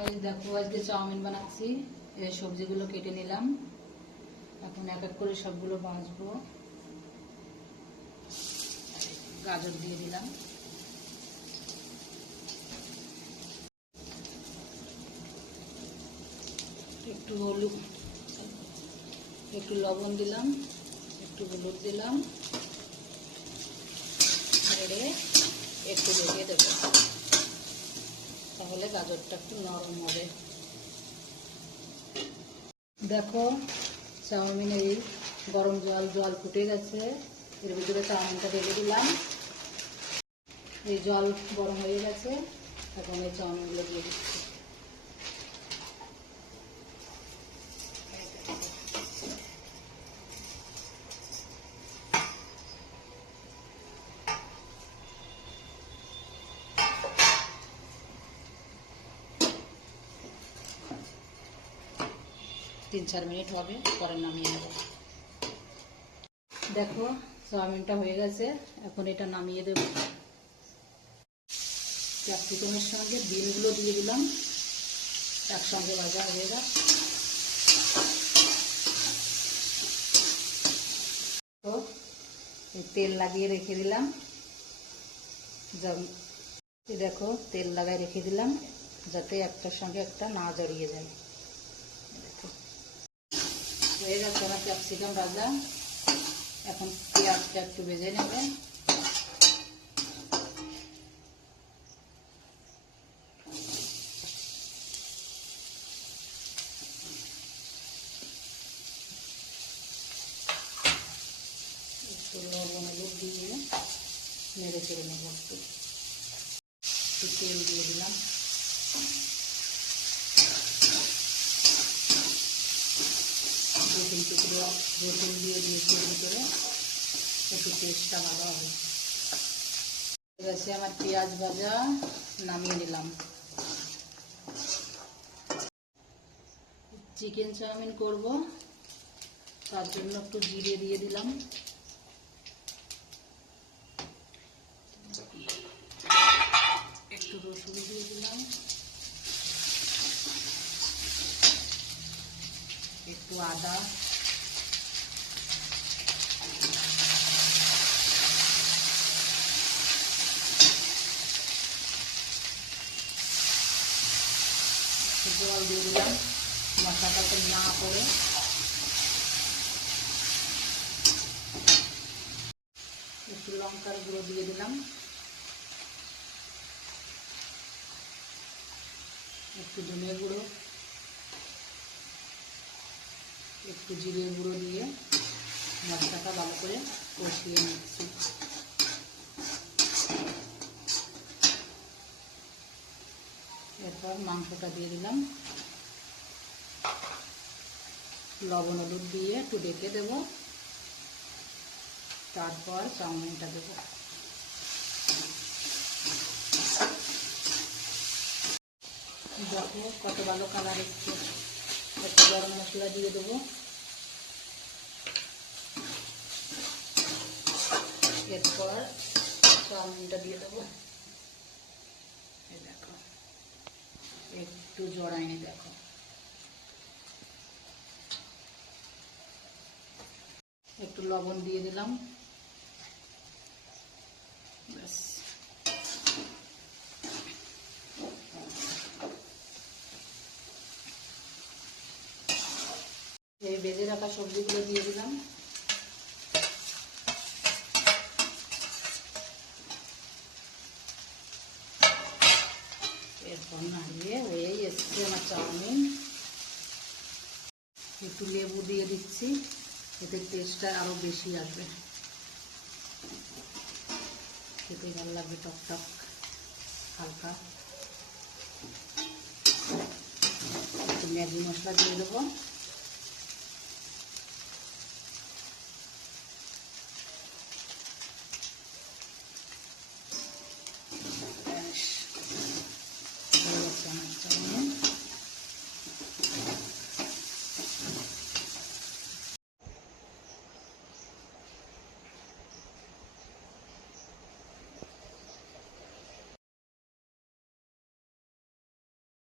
আজ দেখো আজকে চাউমিন বানাচ্ছি। এই সবজিগুলো কেটে নিলাম, এখন এক এক করে সবগুলো ভাজবো। গাজর দিয়ে দিলাম, একটু হলুদ, একটু লবণ দিলাম, একটু হলুদ দিলাম, নেড়ে একটু ঢেকে দেবো, তাহলে গাজরটা একটু নরম হবে। দেখো চাউমিনের এই গরম জল ফুটে গেছে, এর ভিতরে চাউমিনটা ঢেলে দিলাম। এই জল গরম হয়ে গেছে, এখন এই চাউমিনগুলো দিয়ে দিচ্ছি। 3-4 মিনিট হবে, পরে নামিয়ে নেব। দেখো চাউমিনটা হয়ে গেছে, এখন এটা নামিয়ে দেব। ক্যাপসিকামের সঙ্গে বিনগুলো দিয়ে দিলাম, একসঙ্গে ভাজা হয়ে গেছে। তো তেল লাগিয়ে রেখে দিলাম, দেখো তেল লাগাই রেখে দিলাম যাতে একটার সঙ্গে একটা না জড়িয়ে যায়। হয়ে গেছে আমার ক্যাপসিকাম ভাজা, এখন পেঁয়াজটা একটু ভেজে নেবে। একটু লবণ হলুদ দিয়ে নেড়ে চেড়ে নেব। একটু তেল দিয়ে দিলাম, দু-তিন টুকরো রসুন দিয়ে দিয়েছি এর ভিতরে, একটু টেস্টটা ভালো হবে। গেছে আমার পেঁয়াজ ভাজা, নামিয়ে নিলাম। চিকেন চাউমিন করব, তার জন্য একটু জিরে দিয়ে দিলাম, একটু রসুন দিয়ে দিলাম, একটু আদা, জল দিয়ে দিলাম মশলাটাতে না পড়ে। একটু লঙ্কার গুঁড়ো দিয়ে দিলাম, একটু ধনে গুঁড়ো, একটু জিরে গুঁড়ো দিয়ে মশলাটা ভালো করে কষিয়ে নিচ্ছি। এরপর মাংসটা দিয়ে দিলাম, লবণ হলুদ দিয়ে একটু ঢেকে দেব, তারপর চাউমিনটা দেব। দেখো কত ভালো কালার এসছে। একটু গরম মশলা দিয়ে দেবো, এরপর চাউমিনটা দিয়ে দেবো। দেখো একটু জড়াইনি, দেখো একটু লবণ দিয়ে দিলাম, ব্যাস। এই ভেজে রাখা সবজিগুলো দিয়ে দিলাম, এরপর নাড়িয়ে হয়েই এসছে আমার চাউমিন। একটু লেবু দিয়ে দিচ্ছি, এতে টেস্টটা আরো বেশি আসবে, খেতে ভালো লাগবে, টক টক হালকা। একটু ম্যাগি মশলা দিয়ে দেবো।